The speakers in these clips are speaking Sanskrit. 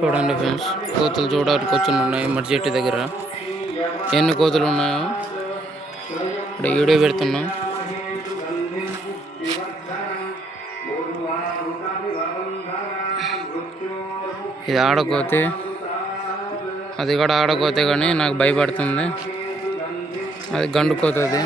చూడండి ఫ్రెండ్స్, కోతులు చూడడానికి వచ్చి ఉన్నాయి మర్రి చెట్టు దగ్గర. ఎన్ని కోతులు ఉన్నాయో ఇక్కడ వీడియో పెడుతున్నాం. ఇది ఆడకోతే, అది కూడా ఆడకోతే కానీ నాకు భయపడుతుంది. అది గండుకోతుంది.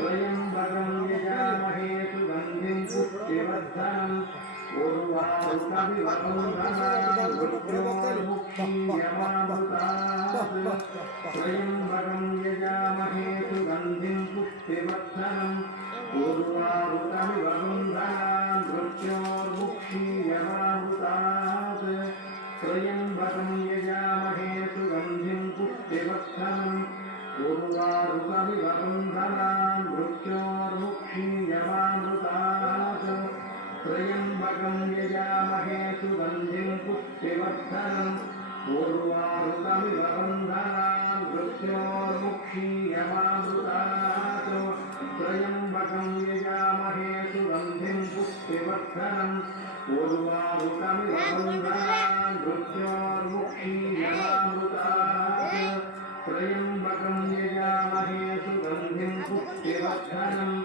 Swayam त्र्यम्बकं यजामहे सुगन्धिं पुष्टिवर्धनम् उर्वारुकमिव बन्धनान् मृत्योर्मुक्षीयमामृतात् त्र्यम्बकं यजामहे सुगन्धिं पुष्टिवर्धनम् उर्वारुकमिव बन्धनान् मृत्योर्मुक्षीयमामृतात् त्र्यम्बकं यजामहे सुगन्धिं पुष्टिवर्धनम् उर्वारुकमिव बन्धनान् मृत्योर्मुक्षीयमामृतात् त्र्यम्बकं यजामहे सुगन्धिं पुष्टिवर्धनम् उर्वारुकमिव बन्धनान् मृत्योर्मुक्षीयमामृतात् त्र्यम्बकं यजामहे सुगन्धिं पुष्टिवर्धनम्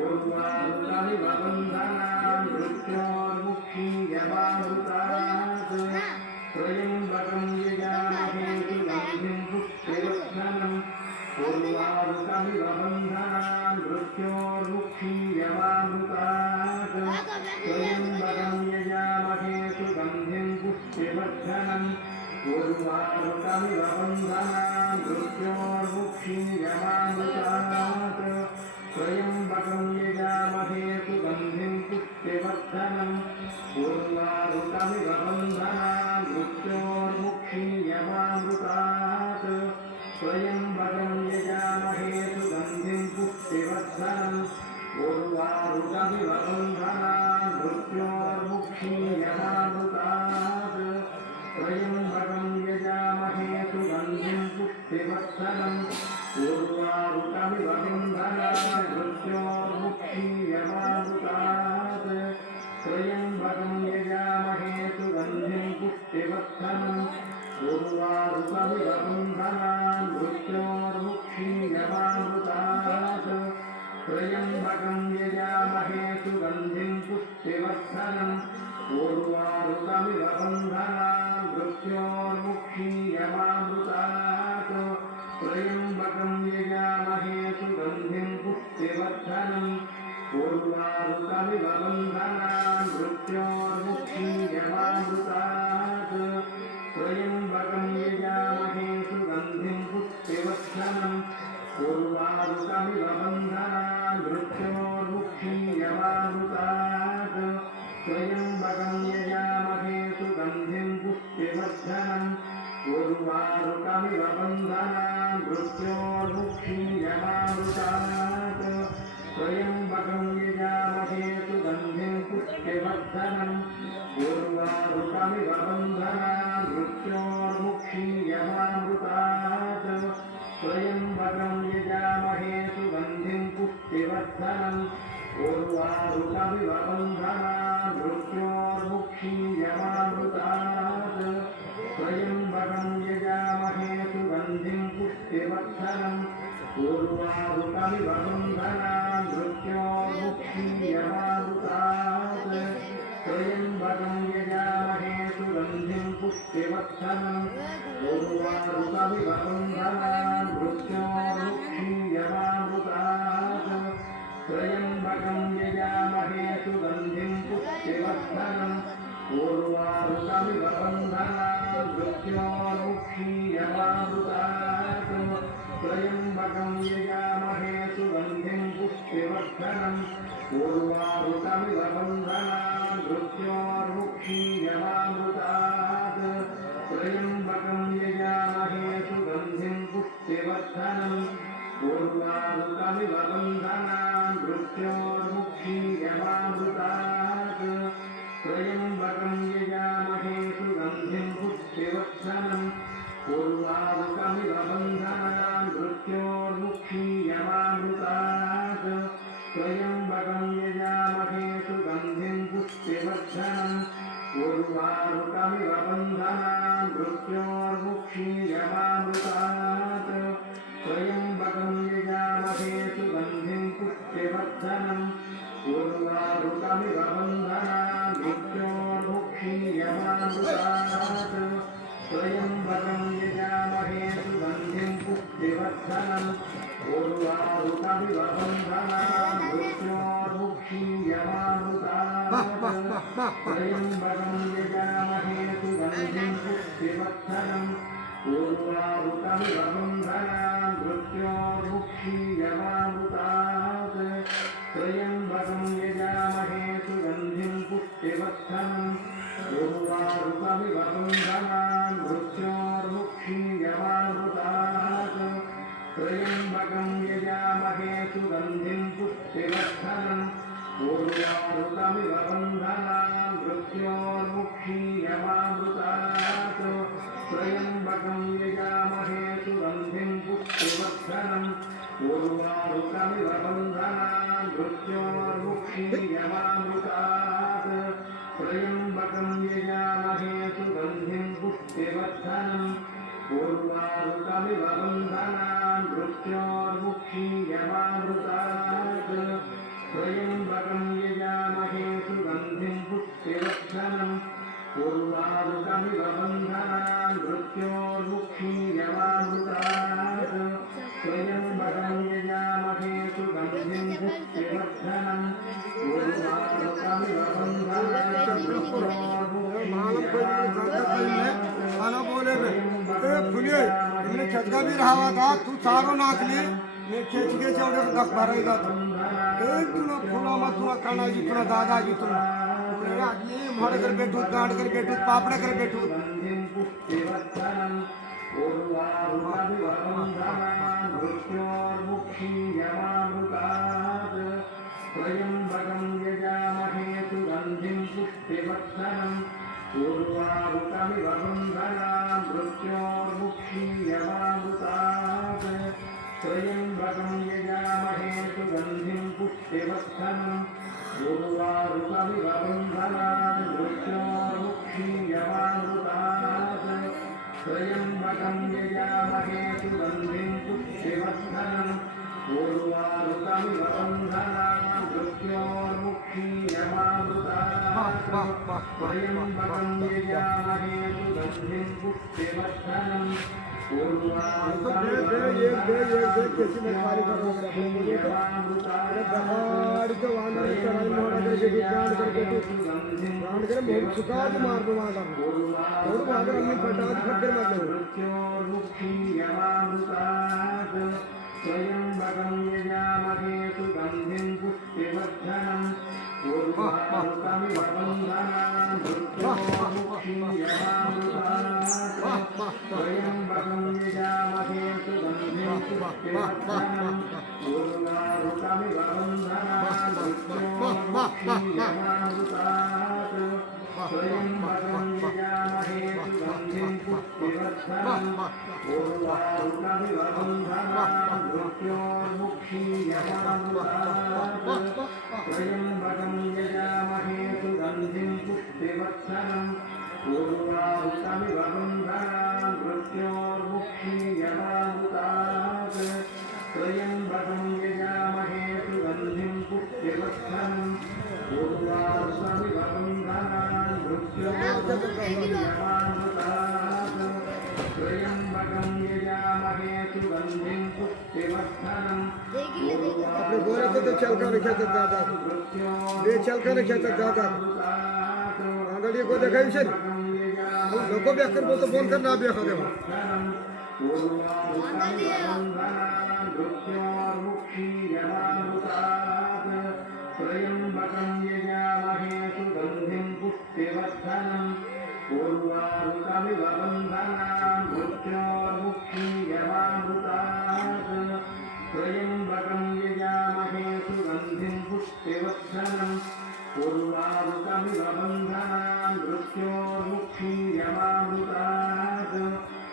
उर्वारुकमिव बन्धनान् मृत्योर्मुक्षीयमामृतात् त्र्यम्बकं यजामहे सुगन्धिं पुष्टिवर्धनम् उर्वारुकमिव बन्धनान् मृत्योर्मुक्षीयमामृतात् त्र्यम्बकं यजामहे सुगन्धिं पुष्टिवर्धनम् उर्वारुकमिव बन्धनान् मृत्योर्मुक्षीयमामृतात् त्र्यम्बकं यजामहे सुगन्धिं पुष्टिवर्धनम् उर्वारुकमिव बन्धनान् मृत्योर्मुक्षीयमामृतात् त्र्यम्बकं यजामहे सुगन्धिं पुष्टिवर्धनम् उर्वारुकमिव बन्धनान् मृत्योर्मुक्षीयमामृतात् त्र्यम्बकं यजामहे सुगन्धिं पुष्टिवर्धनम् उर्वारुकमिव बन्धनान् मृत्योर्मुक्षीयमामृतात् त्र्यम्बकं यजामहे सुगन्धिं पुष्टिवर्धनम् उर्वारुकमिव बन्धनान् मृत्योर्मुक्षीयमामृतात् त्र्यम्बकं यजामहे सुगन्धिं पुष्टिवर्धनम् उर्वारुकमिव बन्धनान् मृत्योर्मुक्षीयमामृतात् त्र्यम्बकं यजामहे सुगन्धिं पुष्टिवर्धनम् उर्वारुकमिव बन्धनान् मृत्योर्मुक्षीयमामृतात् त्र्यम्बकं यजामहे सुगन्धिं पुष्टिवर्धनम् उर्वारुकमिव बन्धनान् मृत्योर्मुक्षीयमामृतात् त्र्यम्बकं यजामहे सुगन्धिं पुष्टिवर्धनम् उर्वारुकमिव बन्धनान् मृत्योर्मुक्षीयमामृतात् त्र्यम्बकं यजामहे सुगन्धिं पुष्टिवर्धनम् उर्वारुकमिव बन्धनान् मृत्योर्मुक्षीयमामृतात् त्र्यम्बकं यजामहे सुगन्धिं पुष्टिवर्धनम् उर्वारुकमिव बन्धनान् मृत्योर्मुक्षीयमामृतात् त्र्यम्बकं यजामहे सुगन्धिं पुष्टिवर्धनम् उर्वारुकमिव बन्धनान् मृत्योर्मुक्षीयमामृतात् त्र्यम्बकं यजामहे सुगन्धिं पुष्टिवर्धनम् उर्वारुकमिव बन्धनान् मृत्योर्मुक्षीयमामृतात् त्र्यम्बकं यजामहे सुगन्धिं पुष्टिवर्धनम् उर्वारुकमिव बन्धनान् मृत्योर्मुक्षीयमामृतात् त्र्यम्बकं यजामहे सुगन्धिं पुष्टिवर्धनम् उर्वारुकमिव बन्धनान् मृत्योर्मुक्षीयमामृतात् त्र्यम्बकं यजामहे सुगन्धिं पुष्टिवर्धनम् उर्वारुकमिव बन्धनान् मृत्योर्मुक्षीयमामृतात् त्र्यम्बकं यजामहे सुगन्धिं पुष्टिवर्धनम् उर्वारुकमिव बन्धनान् मृत्योर्मुक्षीयमामृतात् त्र्यम्बकं यजामहे सुगन्धिं पुष्टिवर्धनम् उर्वारुकमिव बन्धनान् मृत्योर्मुक्षीयमामृतात् त्र्यम्बकं यजामहे सुगन्धिं पुष्टिवर्धनम् उर्वारुकमिव बन्धनान् मृत्योर्मुक्षीयमामृतात् त्र्यम्बकं यजामहे सुगन्धिं पुष्टिवर्धनम् उर्वारुकमिव बन्धनान् मृत्योर्मुक्षीयमामृतात् त्र्यम्बकं यजामहे सुगन्धिं पुष्टिवर्धनम् उर्वारुकमिव बन्धनान् मृत्योर्मुक्षीयमामृतात् त्र्यम्बकं यजामहे सुगन्धिं पुष्टिवर्धनम् उर्वारुकमिव बन्धनान् मृत्योर्मुक्षीयमामृतात् त्र्यम्बकं यजामहे सुगन्धिं पुष्टिवर्धनम् उर्वारुकमिव बन्धनान् मृत्योर्मुक्षीयमामृतात् त्र्यम्बकं यजामहे सुगन्धिं पुष्टिवर्धनम् उर्वारुकमिव बन्धनान् मृत्योर्मुक्षीयमामृतात् त्र्यम्बकं यजामहे सुगन्धिं पुष्टिवर्धनम् उर्वारुकमिव बन्धनान् मृत्योर्मुक्षीयमामृतात् त्र्यम्बकं यजामहे सुगन्धिं पुष्टिवर्धनम् उर्वारुकमिव बन्धनान् मृत्योर्मुक्षीयमामृतात् त्र्यम्बकं यजामहे सुगन्धिं पुष्टिवर्धनम् उर्वारुकमिव बंधनान् खचका भी रहा था तू चारो नाचली मैं खेच के चौड़े दस बारह का तुना फूला मत तुना काना जी तुना दादा जी तुना ये मोड़ कर बैठू गांड कर बैठू पापड़ा कर बैठू त्र्यम्बकं यजामहे सुगन्धिं पुष्टिवर्धनम् उर्वारुकमिव बन्धनान् मृत्योर्मुक्षीयमामृतात् त्र्यम्बकं यजामहे सुगन्धिं पुष्टिवर्धनम् उर्वारुकमिव बन्धनान् मृत्योर्मुक्षीयमामृतात् त्र्यम्बकं यजामहे सुगन्धिं पुष्टिवर्धनम् उर्वारुकमिव बन्धनान् मृत्योर्मुक्षीयमामृतात् त्र्यम्बकं यजामहे सुगन्धिं पुष्टिवर्धनम् त्र्यम्बकं यजामहे सुगन्धिं पुष्टिवर्धनम् उर्वारुकमिव बन्धनान् मृत्योर्मुक्षीयमामृतात् त्र्यम्बकं यजामहे सुगन्धिं पुष्टिवर्धनम् उर्वारुकमिव बन्धनान् मृत्योर्मुक्षीयमामृतात् त्र्यम्बकं यजामहे सुगन्धिं पुष्टिवर्धनम् उर्वारुकमिव बन्धनान् मृत्योर्मुक्षीयमामृतात् त्र्यम्बकं यजामहे सुगन्धिं पुष्टिवर्धनम् उर्वारुकमिव बन्धनान् मृत्योर्मुक्षीयमामृतात् त्र्यम्बकं यजामहे सुगन्धिं पुष्टिवर्धनम् उर्वारुकमिव बन्धनान् मृत्योर्मुक्षीयमामृतात् त्र्यम्बकं यजामहे सुगन्धिं पुष्टिवर्धनम् अपने गोरे को तो चल कर रखे तो दादा ये चल कर रखे तो दादा आंधड़ी को देखा इसे लोगों भी अक्सर बोलते फोन करना भी आखा दे त्र्यम्बकं यजामहे सुगन्धिं पुष्टिवर्धनम् उर्वारुकमिव बन्धनान् मृत्योर्मुक्षीयमामृतात् त्र्यम्बकं यजामहे सुगन्धिं पुष्टिवर्धनम् उर्वारुकमिव बन्धनान् मृत्योर्मुक्षीयमामृतात्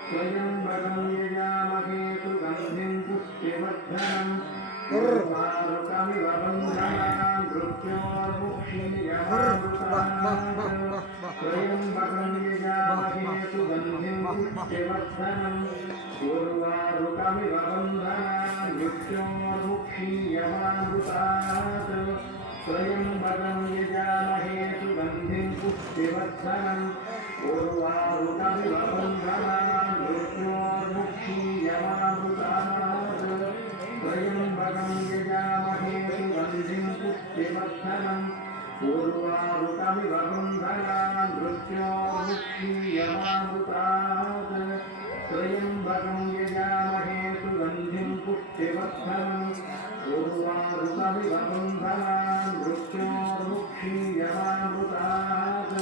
त्र्यम्बकं यजामहे सुगन्धिं पुष्टिवर्धनम् उर्वारुकमिव बन्धनान् मृत्योर्मुक्षीयमामृतात् त्र्यम्बकं यजामहे सुगन्धिं पुष्टिवर्धनम् उर्वारुकमिव बन्धनान् मृत्योर्मुक्षीयमामृतात् त्र्यम्बकं यजामहे सुगन्धिं पुष्टिवर्धनम् उर्वारुकमिव बन्धनान् मृत्योर्मुक्षीयमामृतात् त्र्यम्बकं यजामहे सुगन्धिं पुष्टिवर्धनम् पूर्वारुकमिव बन्धनान् मृत्योर्मुक्षीयमामृतात् त्र्यम्बकं यजामहे सुगन्धिं पुष्टिवर्धनम् पूर्वारुकमिव बन्धनान् मृत्योर्मुक्षीयमामृतात्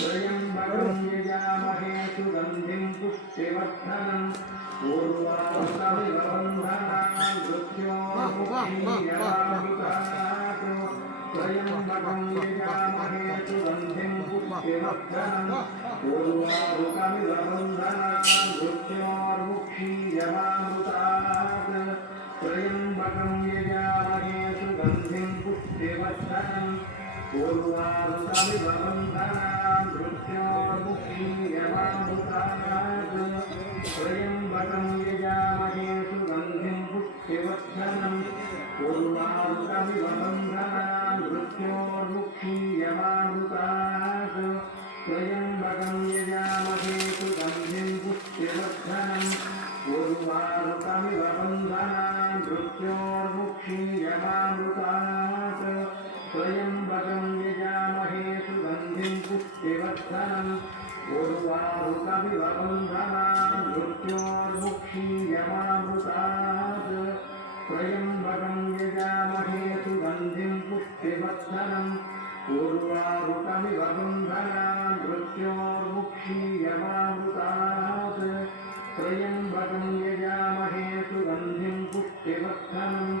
त्र्यम्बकं यजामहे सुगन्धिं पुष्टिवर्धनम् पूर्वारुकमिव बन्धनान् मृत्योर्मुक्षीयमामृतात् त्र्यम्बकं यजामहे सुगन्धिं पुष्टिवर्धनम् पूर्वारुकमिव बन्धनान् मृत्योर्मुक्षीयमामृतात् त्र्यम्बकं यजामहे सुगन्धिं पुष्टिवर्धनम् पूर्वारुकमिव बन्धनान् मृत्योर्मुक्षीयमामृतात् त्र्यम्बकं यजामहे सुगन्धिं पुष्टिवर्धनम् पूर्वारुकमिव बन्धनान् मृत्योर्मुक्षीयमामृतात् त्र्यम्बकं यजामहे सुगन्धिं पुष्टिवर्धनम् पूर्वारुकमिव बन्धनान् मृत्योर्मुक्षीयमामृतात् त्र्यम्बकं यजामहे सुगन्धिं पुष्टिवर्धनम् पूर्वारुकमिव बन्धनान् मृत्योर्मुक्षीयमामृतात् त्र्यम्बकं यजामहे सुगन्धिं पुष्टिवर्धनम्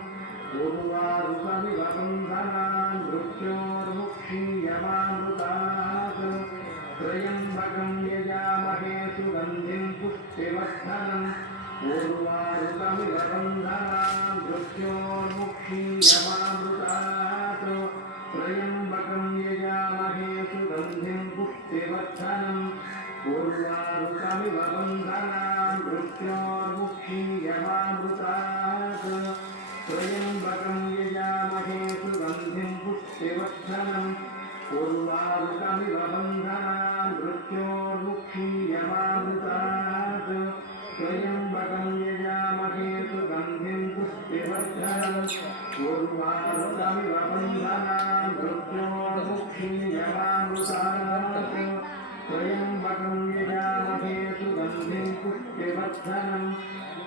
पूर्वारुकमिव बन्धनान् मृत्योर्मुक्षीयमामृतात् त्र्यम्बकं यजामहे सुगन्धिं पुष्टिवर्धनम् पूर्वारुकमिव बन्धनान् मृत्योर्मुक्षीयमामृतात् त्र्यम्बकं यजामहे सुगन्धिं पुष्टिवर्धनम् पूर्वारुकमिव बन्धनान् मृत्योर्मुक्षीयमामृतात् त्र्यम्बकं यजामहे सुगन्धिं पुष्टिवर्धनम् पूर्वारुकमिव बन्धनान् मृत्योर्मुक्षीयमामृतात् त्र्यम्बकं यजामहे सुगन्धिं पुष्टिवर्धनम् पूर्वारुकमिव बन्धनान् मृत्योर्मुक्षीयमामृतात् त्र्यम्बकं यजामहे सुगन्धिं पुष्टिवर्धनम्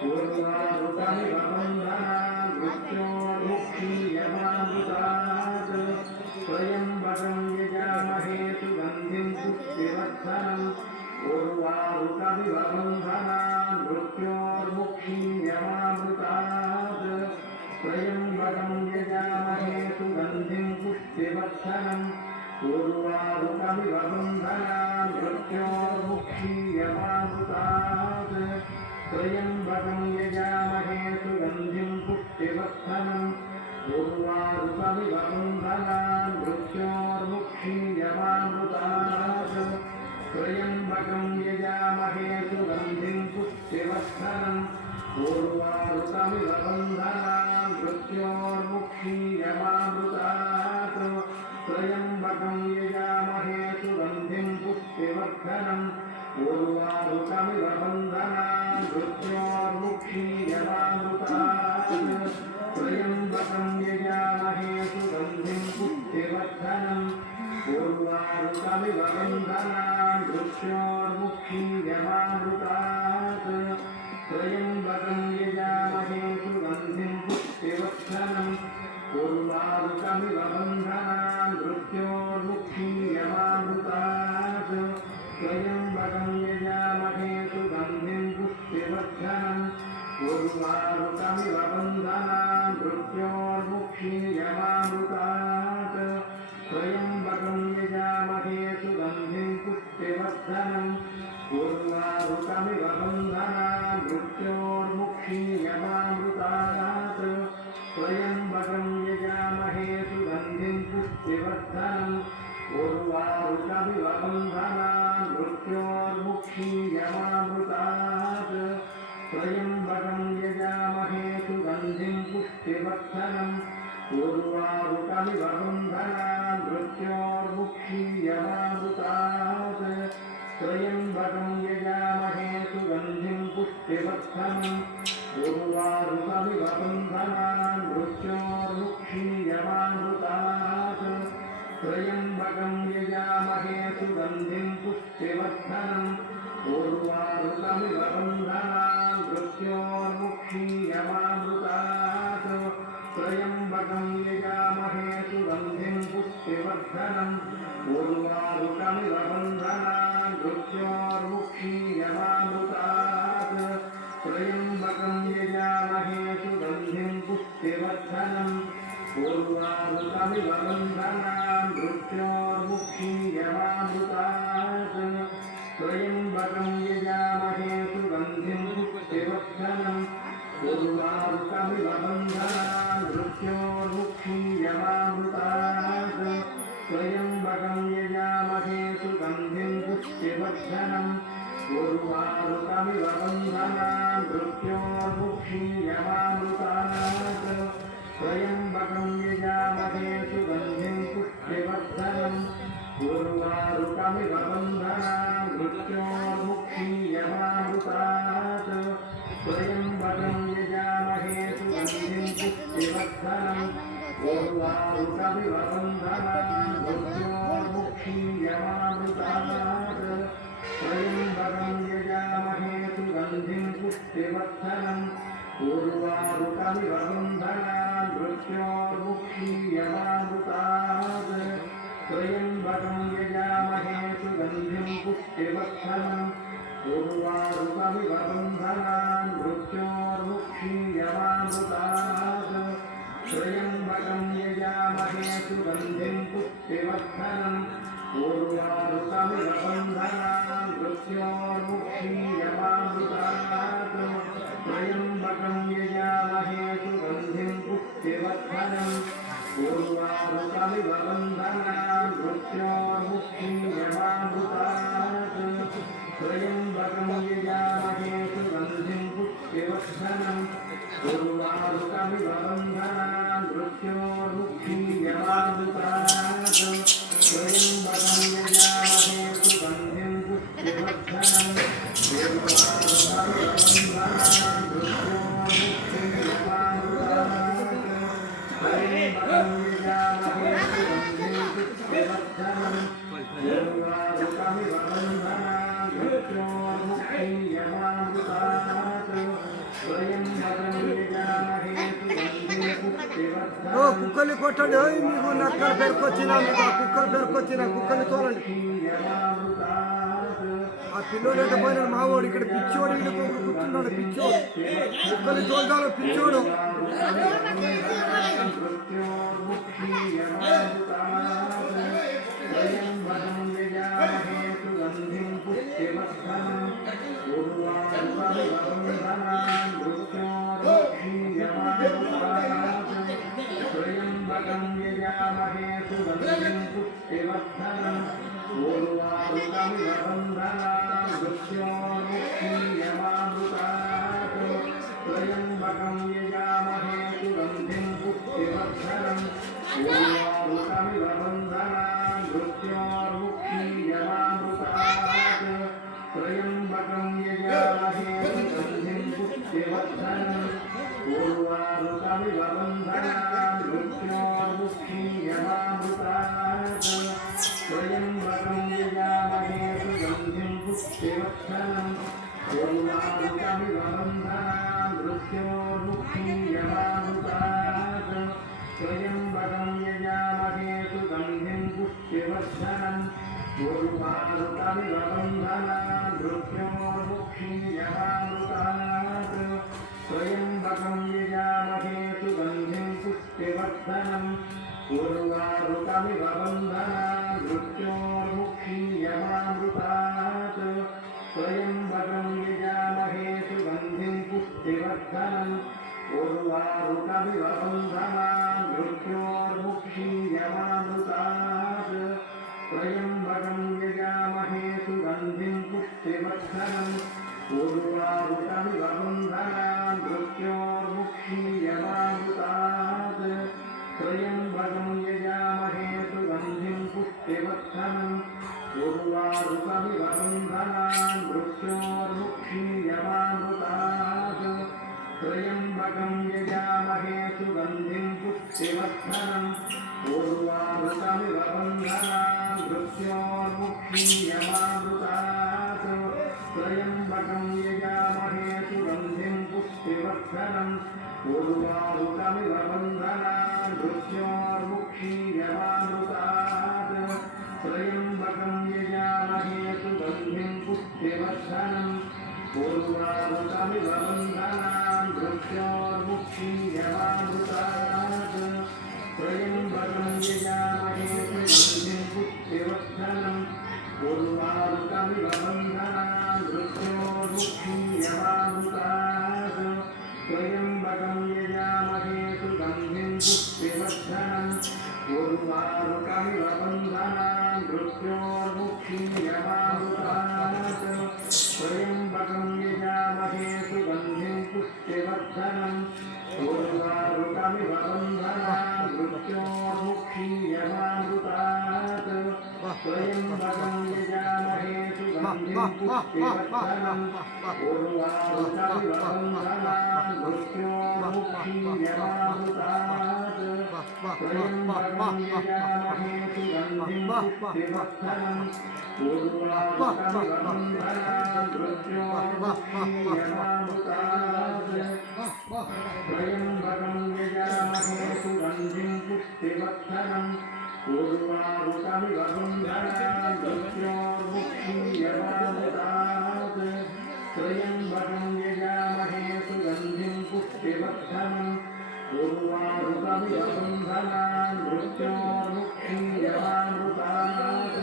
पूर्वारुकमिव बन्धनान् मृत्योर्मुक्षीयमामृतात् त्र्यम्बकं यजामहे सुगन्धिं पुष्टिवर्धनम् पूर्वारुकमिव बन्धनान् मृत्योर्मुक्षीयमामृतात् त्र्यम्बकं यजामहे सुगन्धिं पुष्टिवर्धनम् पूर्वारुकमिव बन्धनान् मृत्योर्मुक्षीयमामृतात् त्र्यम्बकं यजामहे सुगन्धिं पुष्टिवर्धनम् पूर्वारुकमिव बन्धनान् मृत्योर्मुक्षीयमामृतात् त्र्यम्बकं यजामहे सुगन्धिं पुष्टिवर्धनम् पूर्वारुकमिव बन्धनान् मृत्योर्मुक्षीयमामृतात् त्र्यम्बकं यजामहे सुगन्धिं पुष्टिवर्धनम् पूर्वारुकमिव बन्धनान् मृत्योर्मुक्षीयमामृतात् त्र्यम्बकं यजामहे सुगन्धिं पुष्टिवर्धनम् पूर्वारुकमिव बन्धनान् मृत्योर्मुक्षीयमामृतात् त्र्यम्बकं यजामहे सुगन्धिं पुष्टिवर्धनम् पूर्वारुकमिव बन्धनान् मृत्योर्मुक्षीयमामृतात् त्र्यम्बकं यजामहे सुगन्धिं पुष्टिवर्धनम् पूर्वारुकमिव बन्धनान् मृत्योर्मुक्षीयमामृतात् त्र्यम्बकं यजामहे सुगन्धिं पुष्टिवर्धनम् पूर्वारुकमिव बन्धनान् मृत्योर्मुक्षीयमामृतात् त्र्यम्बकं यजामहे सुगन्धिं पुष्टिवर्धनम् पूर्वारुकमिव बन्धनान् मृत्योर्मुक्षीयमामृतात् त्र्यम्बकं यजामहे सुगन्धिं पुष्टिवर्धनम् पूर्वारुकमिव बन्धनान् मृत्योर्मुक्षीयमामृतात् त्र्यम्बकं यजामहे सुगन्धिं पुष्टिवर्धनम् पूर्वारुकमिव बन्धनान् मृत्योर्मुक्षीयमामृतात् त्र्यम्बकं यजामहे सुगन्धिं पुष्टिवर्धनम् पूर्वारुकमिव बन्धनान् मृत्योर्मुक्षीयमामृतात् पुष्टिवर्धनम् पूर्वारुकमिव बन्धनान् मृत्योर्मुक्षीयमामृतात् त्र्यम्बकं यजामहे सुगन्धिं पुष्टिवर्धनम् पूर्वारुकमिव बन्धनान् मृत्योर्मुक्षीयमामृतात् त्र्यम्बकं यजामहे सुगन्धिं पुष्टिवर्धनम् पूर्वारुकमिव बन्धनान् मृत्योर्मुक्षीयमामृतात् त्र्यम्बकं यजामहे सुगन्धिं पुष्टिवर्धनम् पूर्वारुकमिव बन्धनान् मृत्योर्मुक्षीयमामृतात् त्र्यम्बकं यजामहे सुगन्धिं पुष्टिवर्धनम् पूर्वारुकमिव बन्धनान् मृत्योर्मुक्षीयमामृतात् त्र्यम्बकं यजामहे सुगन्धिं पुष्टिवर्धनम् पूर्वारुकमिव बन्धनान् मृत्योर्मुक्षीयमामृतात् त्र्यम्बकं यजामहे सुगन्धिं पुष्टिवर्धनम् पूर्वारुकमिव बन्धनान् मृत्योर्मुक्षीयमामृतात् त्र्यम्बकं यजामहे सुगन्धिं पुष्टिवर्धनम् पूर्वारुकमिव बन्धनान् मृत्योर्मुक्षीयमामृतात् त्र्यम्बकं यजामहे सुगन्धिं पुष्टिवर्धनम् पूर्वारुकमिव बन्धनान् मृत्योर्मुक्षीयमामृतात् त्र्यम्बकं यजामहे सुगन्धिं पुष्टिवर्धनम् पूर्वारुकमिव बन्धनान् मृत्योर्मुक्षीयमामृतात् त्र्यम्बकं यजामहे सुगन्धिं पुष्टिवर्धनम् पूर्वारुकमिव बन्धनान् मृत्योर्मुक्षीयमामृतात् त्र्यम्बकं यजामहे सुगन्धिं पुष्टिवर्धनम् पूर्वारुकमिव बन्धनान् मृत्योर्मुक्षीयमामृतात् त्र्यम्बकं यजामहे सुगन्धिं पुष्टिवर्धनम् కుక్కల్ని కొట్టండి మీకు నక్కలు పేరుకొచ్చినా మీకు కుక్కలు పేరుకొచ్చినా కుక్కల్ని తోలండి ఆ పిల్లోడు అంటే పోయినాడు మావోడు ఇక్కడ పిచ్చోడు ఇక్కడ కూర్చున్నాడు పిచ్చోడు కుక్కల్ని తోలుతాడు పిచ్చోడు त्र्यम्बकं यजामहे सुगन्धिं पुष्टिवर्धनम् पूर्वारुकमिव बन्धनान् मृत्योर्मुक्षीयमामृतात् त्र्यम्बकं यजामहे सुगन्धिं पुष्टिवर्धनम् पूर्वारुकमिव बन्धनान् मृत्योर्मुक्षीयमामृतात् त्र्यम्बकं यजामहे सुगन्धिं पुष्टिवर्धनम् पूर्वारुकमिव बन्धनान् मृत्योर्मुक्षीयमामृतात् त्र्यम्बकं यजामहे सुगन्धिं पुष्टिवर्धनम् पूर्वारुकमिव बन्धनान् मृत्योर्मुक्षीयमामृतात् त्र्यम्बकं यजामहे सुगन्धिं पुष्टिवर्धनम् पूर्वारुकमिव बन्धनान् मृत्योर्मुक्षीयमामृतात् त्र्यम्बकं यजामहे सुगन्धिं पुष्टिवर्धनम् पूर्वारुकमिव बन्धनान् मृत्योर्मुक्षीयमामृतात् त्र्यम्बकं यजामहे सुगन्धिं पुष्टिवर्धनम् पूर्वारुकमिव बन्धनान् मृत्योर्मुक्षीयमामृतात् त्र्यम्बकं यजामहे सुगन्धिं पुष्टिवर्धनम् पूर्वारुकमिव बन्धनान् मृत्योर्मुक्षीयमामृतात् त्र्यम्बकं यजामहे सुगन्धिं पुष्टिवर्धनम् पूर्वारुकमिव बन्धनान् मृत्योर्मुक्षीयमामृतात् त्र्यम्बकं यजामहे सुगन्धिं पुष्टिवर्धनम् पूर्वारुकमिव बन्धनान् मृत्योर्मुक्षीयमामृतात् त्र्यम्बकं यजामहे सुगन्धिं पुष्टिवर्धनम् पूर्वारुकमिव बन्धनान् मृत्योर्मुक्षीयमामृतात् त्र्यम्बकं यजामहे सुगन्धिं पुष्टिवर्धनम् पूर्वारुकमिव बन्धनान् मृत्योर्मुक्षीयमामृतात् त्र्यम्बकं यजामहे सुगन्धिं पुष्टिवर्धनम् पूर्वारुकमिव बन्धनान् मृत्योर्मुक्षीयमामृतात् त्र्यम्बकं यजामहे सुगन्धिं पुष्टिवर्धनम् पूर्वारुकमिव बन्धनान् मृत्योर्मुक्षीयमामृतात् त्र्यम्बकं यजामहे सुगन्धिं पुष्टिवर्धनम् पूर्वारुकमिव बन्धनान् मृत्योर्मुक्षीयमामृतात् त्र्यम्बकं यजामहे सुगन्धिं पुष्टिवर्धनम् पूर्वारुकमिव बन्धनान् मृत्योर्मुक्षीयमामृतात् त्र्यम्बकं यजामहे सुगन्धिं पुष्टिवर्धनम् पूर्वारुकमिव बन्धनान् मृत्योर्मुक्षीयमामृतात् त्र्यम्बकं यजामहे सुगन्धिं पुष्टिवर्धनम् पूर्वारुकमिव बन्धनान् मृत्योर्मुक्षीयमामृतात् त्र्यम्बकं यजामहे सुगन्धिं पुष्टिवर्धनम् पूर्वारुकमिव बन्धनान् मृत्योर्मुक्षीयमामृतात्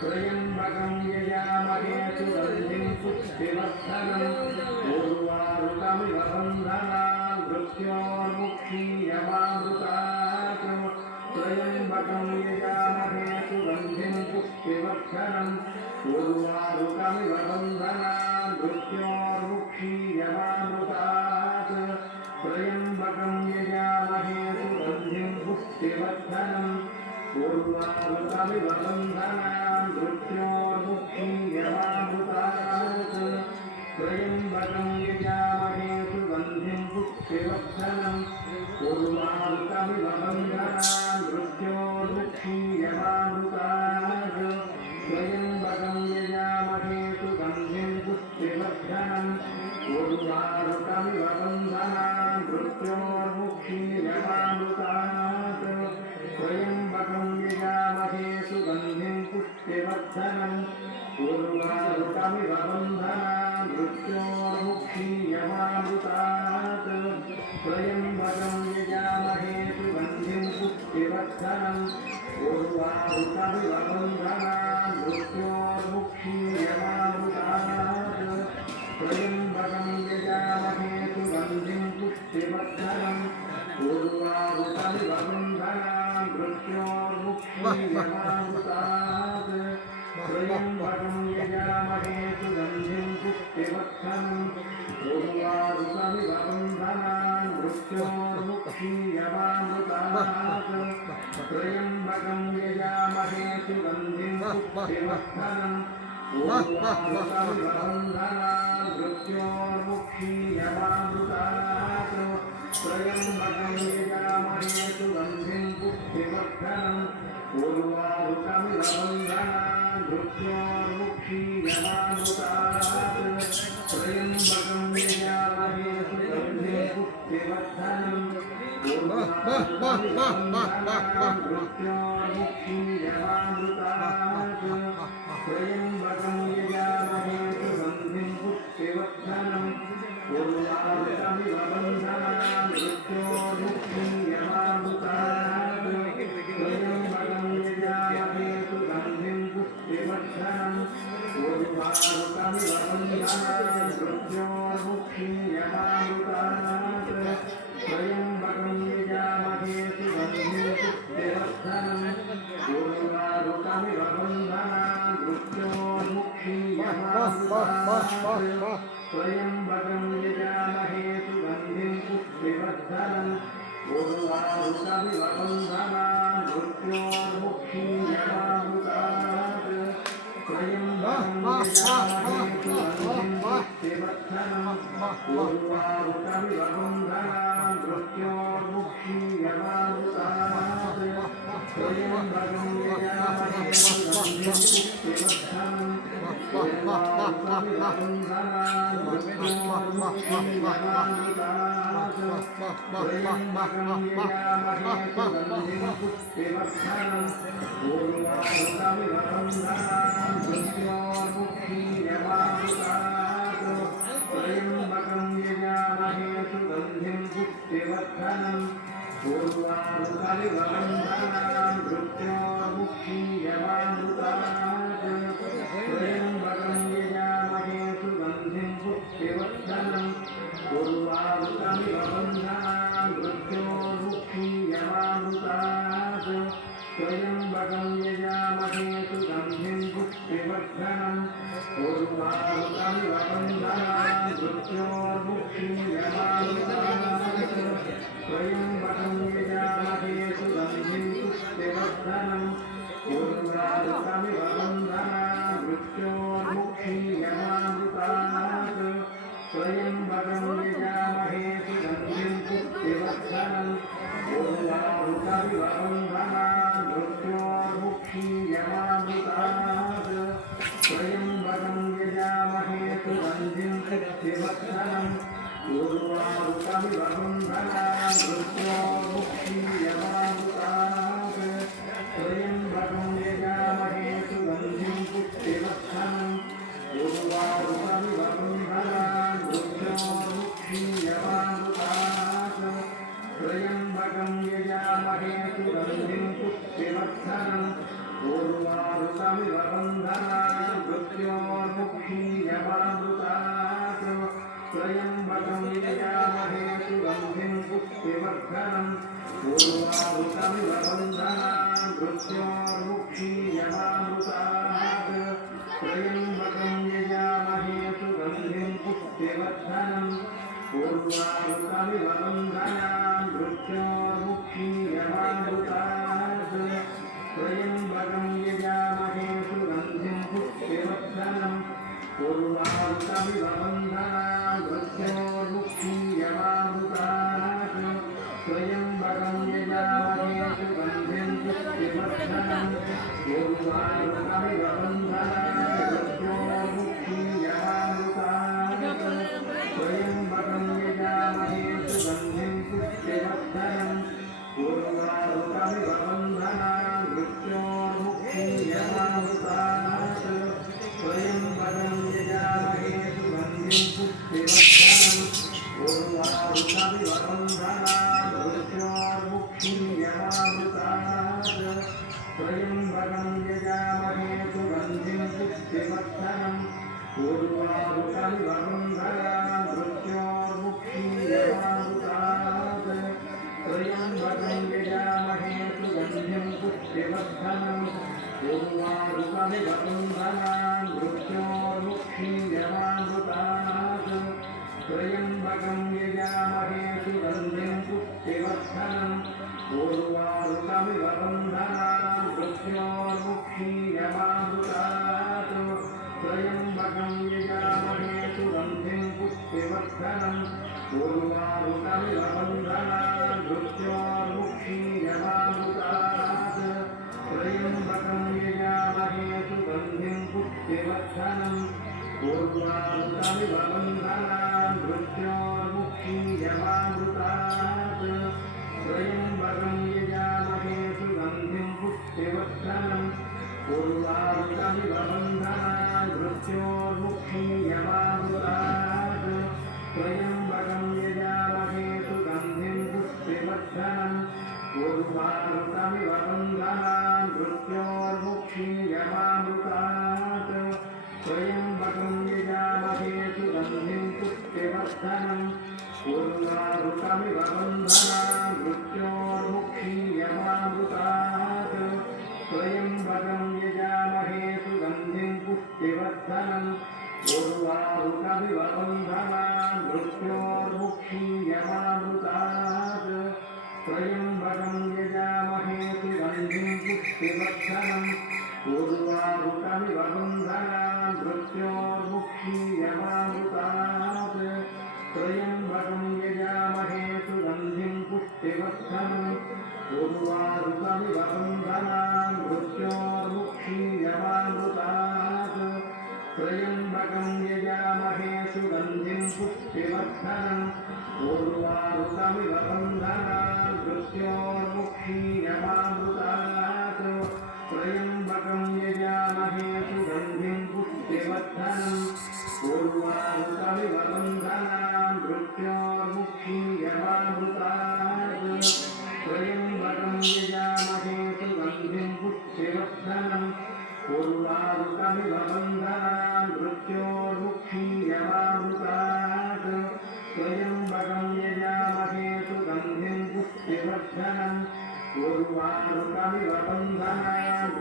त्र्यम्बकं यजामहे सुगन्धिं पुष्टिवर्धनम् पूर्वारुकमिव बन्धनान् मृत्योर्मुक्षीयमामृतात् त्र्यम्बकं यजामहे सुगन्धिं पुष्टिवर्धनम् पूर्वारुकमिव बन्धनान् मृत्योर्मुक्षीयमामृतात् त्र्यम्बकं यजामहे सुगन्धिं पुष्टिवर्धनम् पूर्वारुकमिव बन्धनान् मृत्योर्मुक्षीयमामृतात् त्र्यम्बकं यजामहे सुगन्धिं पुष्टिवर्धनम् पूर्वारुकमिव बन्धनान् मृत्योर्मुक्षीयमामृतात् त्र्यम्बकं यजामहे सुगन्धिं पुष्टिवर्धनम् पूर्वारुकमिव बन्धनान् मृत्योर्मुक्षीयमामृतात् त्र्यम्बकं यजामहे सुगन्धिं पुष्टिवर्धनम् पूर्वारुकमिव बन्धनान् मृत्योर्मुक्षीयमामृतात् त्र्यम्बकं यजामहे सुगन्धिं पुष्टिवर्धनम् पूर्वारुकमिव बन्धनान् मृत्योर्मुक्षीयमामृतात् त्र्यम्बकं यजामहे सुगन्धिं पुष्टिवर्धनम् पूर्वारुकमिव बन्धनान् मृत्योर्मुक्षीयमामृतात् त्र्यम्बकं यजामहे सुगन्धिं पुष्टिवर्धनम् पूर्वारुकमिव बन्धनान् मृत्योर्मुक्षीयमामृतात् त्र्यम्बकं यजामहे सुगन्धिं पुष्टिवर्धनम् पूर्वारुकमिव बन्धनान् मृत्योर्मुक्षीयमामृतात् त्र्यम्बकं यजामहे सुगन्धिं पुष्टिवर्धनम् पूर्वारुकमिव बन्धनान् मृत्योर्मुक्षीयमामृतात् त्र्यम्बकं यजामहे सुगन्धिं पुष्टिवर्धनम् पूर्वारुकमिव बन्धनान् मृत्योर्मुक्षीयमामृतात् त्र्यम्बकं यजामहे सुगन्धिं पुष्टिवर्धनम् पूर्वारुकमिव बन्धनान् मृत्योर्मुक्षीयमामृतात् त्र्यम्बकं यजामहे सुगन्धिं पुष्टिवर्धनम् पूर्वारुकमिव बन्धनान् मृत्योर्मुक्षीयमामृतात् त्र्यम्बकं यजामहे सुगन्धिं पुष्टिवर्धनम् पूर्वारुकमिव बन्धनान् मृत्योर्मुक्षीयमामृतात् त्र्यम्बकं यजामहे सुगन्धिं पुष्टिवर्धनम् पूर्वारुकमिव बन्धनान् मृत्योर्मुक्षीयमामृतात् त्र्यम्बकं यजामहे सुगन्धिं पुष्टिवर्धनम् पूर्वारुकमिव बन्धनान् मृत्योर्मुक्षीयमामृतात् त्र्यम्बकं यजामहे सुगन्धिं पुष्टिवर्धनम् उर्वारुकमिव बन्धनान् त्र्यम्बकं यजामहे सुगन्धिं पुष्टिवर्धनम् उर्वारुकमिव बन्धनान् मृत्योर्मुक्षीयमामृतात् त्र्यम्बकं यजामहे सुगन्धिं पुष्टिवर्धनम् उर्वारुकमिव बन्धनान् मृत्योर्मुक्षीयमामृतात् त्र्यम्बकं यजामहे सुगन्धिं पुष्टिवर्धनम् उर्वारुकमिव बन्धनान् मृत्योर्मुक्षीयमामृतात् त्र्यम्बकं यजामहे सुगन्धिं पुष्टिवर्धनम् उर्वारुकमिव बन्धनान् मृत्योर्मुक्षीयमामृतात् त्र्यम्बकं यजामहे सुगन्धिं पुष्टिवर्धनम् उर्वारुकमिव बन्धनान् मृत्योर्मुक्षीयमामृतात् त्र्यम्बकं यजामहे सुगन्धिं पुष्टिवर्धनम् उर्वारुकमिव बन्धनान् मृत्योर्मुक्षीयमामृतात् त्र्यम्बकं यजामहे सुगन्धिं पुष्टिवर्धनम् उर्वारुकमिव बन्धनान् मृत्योर्मुक्षीयमामृतात् त्र्यम्बकं यजामहे सुगन्धिं पुष्टिवर्धनम् उर्वारुकमिव बन्धनान् मृत्योर्मुक्षीयमामृतात् त्र्यम्बकं यजामहे सुगन्धिं पुष्टिवर्धनम् उर्वारुकमिव बन्धनान् मृत्योर्मुक्षीयमामृतात् त्र्यम्बकं यजामहे सुगन्धिं पुष्टिवर्धनम् उर्वारुकमिव बन्धनान् मृत्योर्मुक्षीयमामृतात् त्र्यम्बकं यजामहे सुगन्धिं पुष्टिवर्धनम् उर्वारुकमिव बन्धनान् मृत्योर्मुक्षीयमामृतात् त्र्यम्बकं यजामहे सुगन्धिं पुष्टिवर्धनम् उर्वारुकमिव बन्धनान् मृत्योर्मुक्षीयमामृतात् त्र्यम्बकं यजामहे सुगन्धिं पुष्टिवर्धनम् उर्वारुकमिव बन्धनान् मृत्योर्मुक्षीयमामृतात् त्र्यम्बकं यजामहे सुगन्धिं पुष्टिवर्धनम् उर्वारुकमिव बन्धनान् मृत्योर्मुक्षीयमामृतात् त्र्यम्बकं यजामहे सुगन्धिं पुष्टिवर्धनम् उर्वारुकमिव बन्धनान् मृत्योर्मुक्षीयमामृतात् त्र्यम्बकं यजामहे सुगन्धिं पुष्टिवर्धनम् उर्वारुकमिव बन्धनान् मृत्योर्मुक्षीयमामृतात् त्र्यम्बकं यजामहे सुगन्धिं पुष्टिवर्धनम् उर्वारुकमिव बन्धनान् मृत्योर्मुक्षीयमामृतात् त्र्यम्बकं यजामहे सुगन्धिं पुष्टिवर्धनम् उर्वारुकमिव बन्धनान् मृत्योर्मुक्षीयमामृतात् त्र्यम्बकं यजामहे सुगन्धिं पुष्टिवर्धनम् उर्वारुकमिव बन्धनान् मृत्योर्मुक्षीयमामृतात् त्र्यम्बकं यजामहे सुगन्धिं पुष्टिवर्धनम् उर्वारुकमिव बन्धनान् मृत्योर्मुक्षीयमामृतात् त्र्यम्बकं यजामहे सुगन्धिं पुष्टिवर्धनम् उर्वारुकमिव बन्धनान् मृत्योर्मुक्षीयमामृतात् त्र्यम्बकं यजामहे सुगन्धिं पुष्टिवर्धनम् उर्वारुकमिव बन्धनान् मृत्योर्मुक्षीयमामृतात् त्र्यम्बकं यजामहे सुगन्धिं पुष्टिवर्धनम् उर्वारुकमिव बन्धनान् मृत्योर्मुक्षीयमामृतात् त्र्यम्बकं यजामहे सुगन्धिं पुष्टिवर्धनम् उर्वारुकमिव बन्धनान् मृत्योर्मुक्षीयमामृतात् त्र्यम्बकं यजामहे सुगन्धिं पुष्टिवर्धनम् उर्वारुकमिव बन्धनान् मृत्योर्मुक्षीयमामृतात् त्र्यम्बकं यजामहे सुगन्धिं पुष्टिवर्धनम् उर्वारुकमिव बन्धनान् मृत्योर्मुक्षीयमामृतात् त्र्यम्बकं यजामहे सुगन्धिं पुष्टिवर्धनम् उर्वारुकमिव बन्धनान् मृत्योर्मुक्षीयमामृतात् त्र्यम्बकं यजामहे सुगन्धिं पुष्टिवर्धनम् उर्वारुकमिव बन्धनान् मृत्योर्मुक्षीयमामृतात् त्र्यम्बकं यजामहे सुगन्धिं पुष्टिवर्धनम् उर्वारुकमिव बन्धनान् मृत्योर्मुक्षीयमामृतात् त्र्यम्बकं यजामहे सुगन्धिं पुष्टिवर्धनम् उर्वारुकमिव बन्धनान्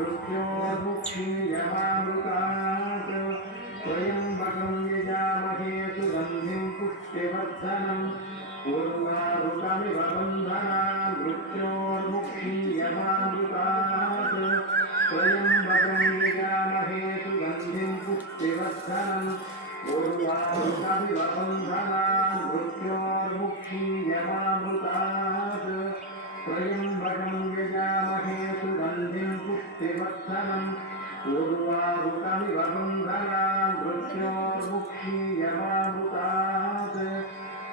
मृत्योर्मुक्षीयमामृतात् त्र्यम्बकं यजामहे सुगन्धिं पुष्टिवर्धनम् उर्वारुकमिव बन्धनान् मृत्योर्मुक्षीयमामृतात् त्र्यम्बकं यजामहे सुगन्धिं पुष्टिवर्धनम् उर्वारुकमिव बन्धनान् मृत्योर्मुक्षीयमामृतात् त्र्यम्बकं यजामहे सुगन्धिं पुष्टिवर्धनम् उर्वारुकमिव बन्धनान् मृत्योर्मुक्षीयमामृतात्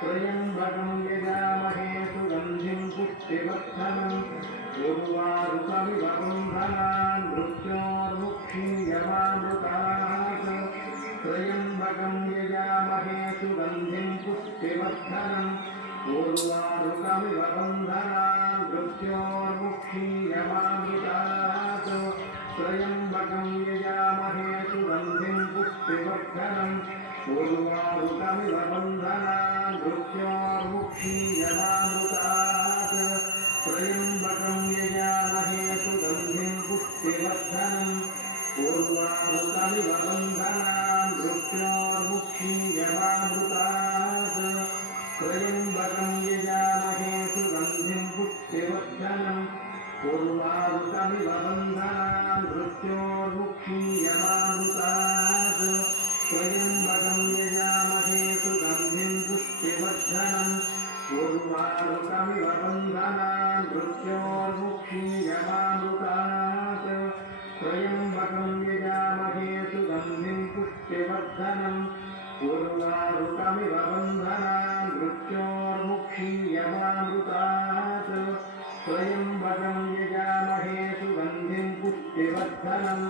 त्र्यम्बकं यजामहे सुगन्धिं पुष्टिवर्धनम् उर्वारुकमिव बन्धनान् मृत्योर्मुक्षीयमामृतात् त्र्यम्बकं यजामहे सुगन्धिं पुष्टिवर्धनम् उर्वारुकमिव बन्धनान् मृत्योर्मुक्षीयमामृतात् त्र्यम्बकं यजामहे सुगन्धिं पुष्टिवर्धनम् उर्वारुकमिव बन्धनान् मृत्योर्मुक्षीयमामृतात् त्र्यम्बकं यजामहे सुगन्धिं पुष्टिवर्धनम् उर्वारुकमिव बन्धनान् मृत्योर्मुक्षीयमामृतात् त्र्यम्बकं यजामहे सुगन्धिं पुष्टिवर्धनम् उर्वारुकमिव बन्धनान् मृत्योर्मुक्षीयमामृतात् त्र्यम्बकं यजामहे सुगन्धिं पुष्टिवर्धनम् उर्वारुकमिव बन्धनान् मृत्योर्मुक्षीयमामृतात् त्र्यम्बकं यजामहे सुगन्धिं पुष्टिवर्धनम् उर्वारुकमिव बन्धनान् मृत्योर्मुक्षीयमामृतात् त्र्यम्बकं यजामहे सुगन्धिं पुष्टिवर्धनम्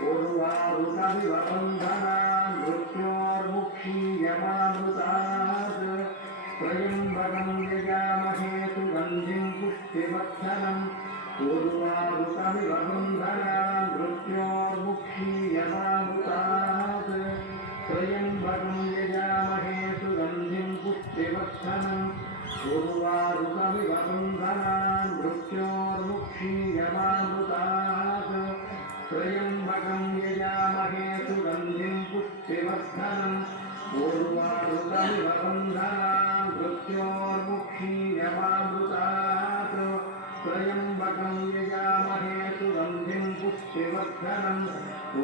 उर्वारुकमिव बन्धनान् मृत्योर्मुक्षीयमामृतात् त्र्यम्बकं यजामहे सुगन्धिं पुष्टिवर्धनम् उर्वारुकमिव बन्धनान् मृत्योर्मुक्षीयमामृतात् त्र्यम्बकं यजामहे सुगन्धिं पुष्टिवर्धनम् उर्वारुकमिव बन्धनान् मृत्योर्मुक्षीयमामृतात् त्र्यम्बकं यजामहे सुगन्धिं पुष्टिवर्धनम् उर्वारुकमिव बन्धनान् मृत्योर्मुक्षीयमामृतात् त्र्यम्बकं यजामहे सुगन्धिं पुष्टिवर्धनम्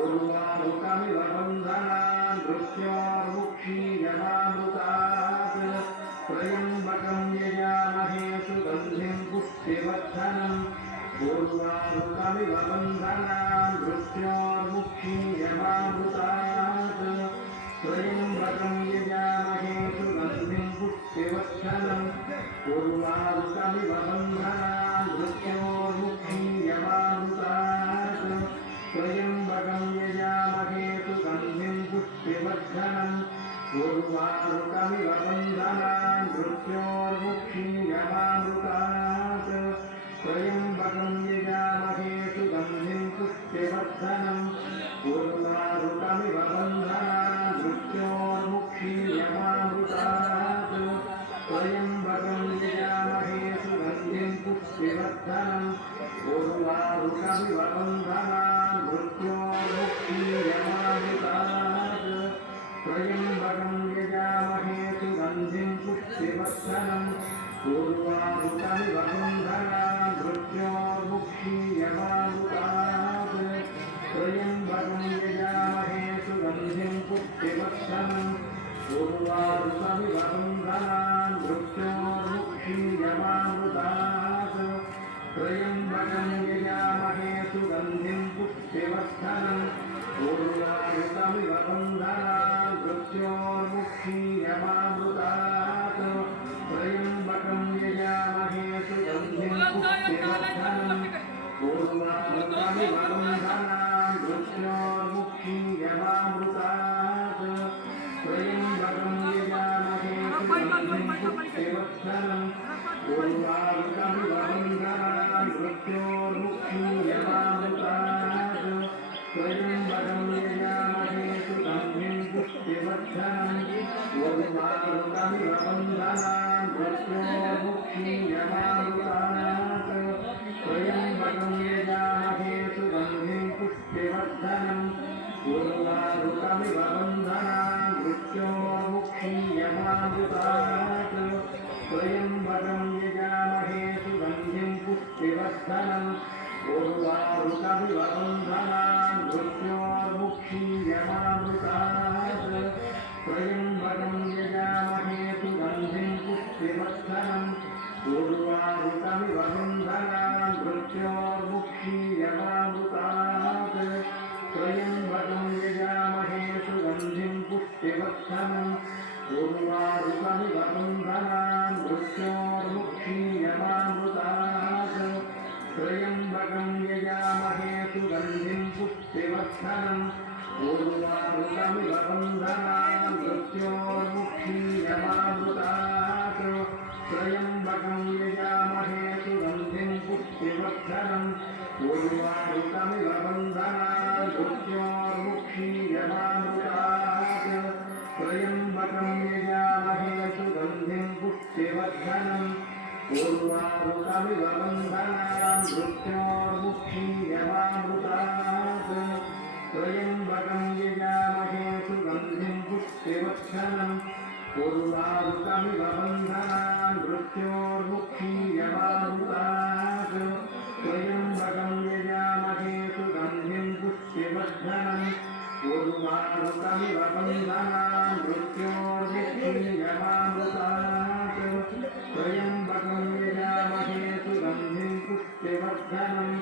उर्वारुकमिव बन्धनान् मृत्योर्मुक्षीयमामृतात् त्र्यम्बकं यजामहे सुगन्धिं पुष्टिवर्धनम् उर्वारुकमिव बन्धनान् मृत्योर्मुक्षीयमामृतात् त्र्यम्बकं यजामहे सुगन्धिं पुष्टिवर्धनम् उर्वारुकमिव बन्धनान् मृत्योर्मुक्षीयमामृतात् त्र्यम्बकं यजामहे सुगन्धिं पुष्टिवर्धनम् उर्वारुकमिव बन्धनान् मृत्योर्मुक्षीयमामृतात् त्र्यम्बकं यजामहे सुगन्धिं पुष्टिवर्धनम् उर्वारुकमिव बन्धनान् मृत्योर्मुक्षीयमामृतात् त्र्यम्बकं यजामहे सुगन्धिं पुष्टिवर्धनम् उर्वारुकमिव बन्धनान् मृत्योर्मुक्षीयमामृतात् त्र्यम्बकं यजामहे सुगन्धिं पुष्टिवर्धनम् उर्वारुकमिव बन्धनान् मृत्योर्मुक्षीयमामृतात् त्र्यम्बकं यजामहे सुगन्धिं पुष्टिवर्धनम् उर्वारुकमिव बन्धनान् मृत्योर्मुक्षीयमामृतात् पुष्टिवर्धनम् ऊर्वारुकमिव बन्धनान् मृत्योर्मुक्षीयमामृतात् त्र्यम्बकं यजामहे सुगन्धिं पुष्टिवर्धनम् ऊर्वारुकमिव बन्धनान् मृत्योर्मुक्षीयमामृतात् त्र्यम्बकं यजामहे सुगन्धिं पुष्टिवर्धनम् ऊर्वारुकमिव बन्धनान् मृत्योर्मुक्षीयमामृतात् त्र्यम्बकं यजामहे सुगन्धिं पुष्टिवर्धनम् ऊर्वारुकमिव बन्धनान् मृत्योर्मुक्षीयमामृतात् त्र्यम्बकं यजामहे सुगन्धिं पुष्टिवर्धनम् ऊर्वारुकमिव बन्धनान् मृत्योर्मुक्षीयमामृतात् त्र्यम्बकं यजामहे सुगन्धिं पुष्टिवर्धनम् ऊर्वारुकमिव बन्धनान् मृत्योर्मुक्षीयमामृतात् त्र्यम्बकं यजामहे सुगन्धिं पुष्टिवर्धनम् ऊर्वारुकमिव बन्धनान् मृत्योर्मुक्षीयमामृतात् त्र्यम्बकं यजामहे सुगन्धिं पुष्टिवर्धनम् ऊर्वारुकमिव बन्धनान् मृत्योर्मुक्षीयमामृतात् त्र्यम्बकं यजामहे सुगन्धिं पुष्टिवर्धनम् ऊर्वारुकमिव बन्धनान् मृत्योर्मुक्षीयमामृतात् त्र्यम्बकं यजामहे सुगन्धिं पुष्टिवर्धनम् ऊर्वारुकमिव बन्धनान् मृत्योर्मुक्षीयमामृतात् त्र्यम्बकं यजामहे सुगन्धिं पुष्टिवर्धनम् ऊर्वारुकमिव बन्धनान् मृत्योर्मुक्षीयमामृतात् त्र्यम्बकं यजामहे सुगन्धिं पुष्टिवर्धनम् ऊर्वारुकमिव बन्धनान् मृत्योर्मुक्षीयमामृतात् त्र्यम्बकं यजामहे सुगन्धिं पुष्टिवर्धनम्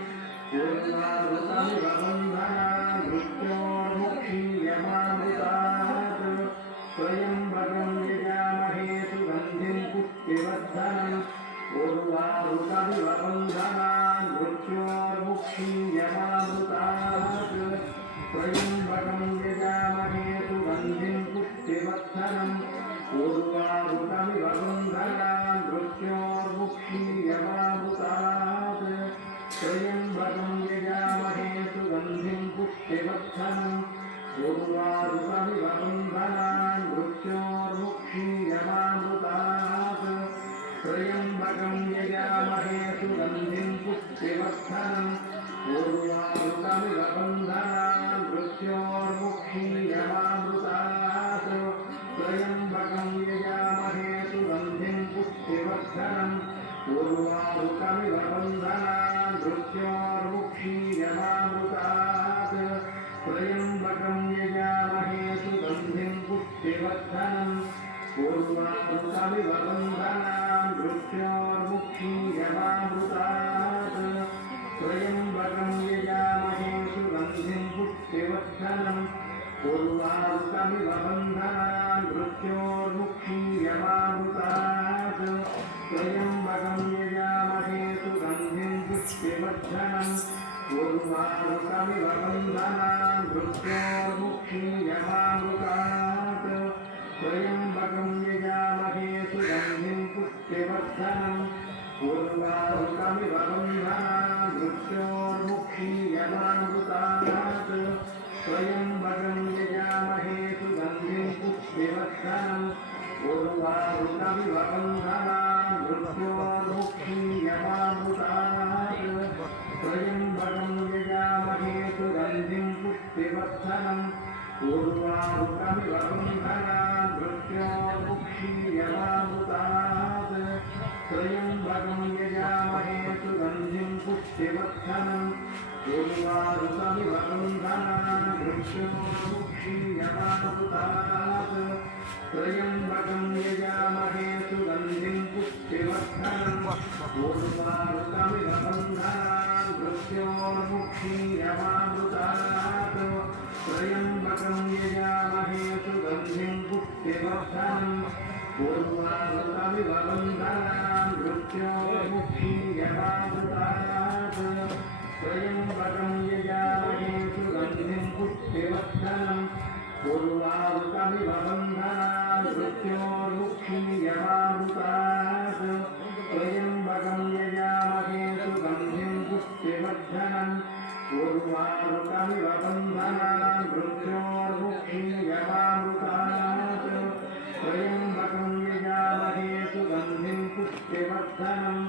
ऊर्वारुकमिव बन्धनान् मृत्योर्मुक्षीयमामृतात् त्र्यम्बकं यजामहे सुगन्धिं पुष्टिवर्धनम् ऊर्वारुकमिव बन्धनान् मृत्योर्मुक्षीयमामृतात् त्र्यम्बकं यजामहे सुगन्धिं पुष्टिवर्धनम् ऊर्वारुकमिव बन्धनान् मृत्योर्मुक्षीयमामृतात् त्र्यम्बकं यजामहे सुगन्धिं पुष्टिवर्धनम् ऊर्वारुकमिव बन्धनान् मृत्योर्मुक्षीयमामृतात् त्र्यम्बकं यजामहे सुगन्धिं पुष्टिवर्धनम् ऊर्वारुकमिव बन्धनान् मृत्योर्मुक्षीयमामृतात् त्र्यम्बकं यजामहे सुगन्धिं पुष्टिवर्धनम् ऊर्वारुकमिव बन्धनान् मृत्योर्मुक्षीयमामृतात् त्र्यम्बकं यजामहे सुगन्धिं पुष्टिवर्धनम् ऊर्वारुकमिव बन्धनान् मृत्योर्मुक्षीयमामृतात् त्र्यम्बकं यजामहे सुगन्धिं पुष्टिवर्धनम् ऊर्वारुकमिव बन्धनान् मृत्योर्मुक्षीयमामृतात् त्र्यम्बकं यजामहे सुगन्धिं पुष्टिवर्धनम् ऊर्वारुकमिव बन्धनान् मृत्योर्मुक्षीयमामृतात् त्र्यम्बकं यजामहे सुगन्धिं पुष्टिवर्धनम् ऊर्वारुकमिव बन्धनान् मृत्योर्मुक्षीयमामृतात् त्र्यम्बकं यजामहे सुगन्धिं पुष्टिवर्धनम् ऊर्वारुकमिव बन्धनान् मृत्योर्मुक्षीयमामृतात् त्र्यम्बकं यजामहे सुगन्धिं पुष्टिवर्धनम् ऊर्वारुकमिव बन्धनान् मृत्योर्मुक्षीयमामृतात् त्र्यम्बकं यजामहे सुगन्धिं पुष्टिवर्धनम् ऊर्वारुकमिव बन्धनान् मृत्योर्मुक्षीयमामृतात् त्र्यम्बकं यजामहे सुगन्धिं पुष्टिवर्धनम् ऊर्वारुकमिव बन्धनान् मृत्योर्मुक्षीयमामृतात् त्र्यम्बकं यजामहे सुगन्धिं पुष्टिवर्धनम् ऊर्वारुकमिव बन्धनान् मृत्योर्मुक्षीयमामृतात् त्र्यम्बकं यजामहे सुगन्धिं पुष्टिवर्धनम् पूर्वामृतमिव बन्धनान् मृत्योर्मुक्षीयमामृतात् त्र्यम्बकं यजामहे सुगन्धिं पुष्टिवर्धनम् पूर्वामृतमिव बन्धनान् मृत्योर्मुक्षीयमामृतात् त्र्यम्बकं यजामहे सुगन्धिं पुष्टिवर्धनम् पूर्वामृतमिव बन्धनान् मृत्योर्मुक्षीयमामृतात् त्र्यम्बकं यजामहे सुगन्धिं पुष्टिवर्धनम्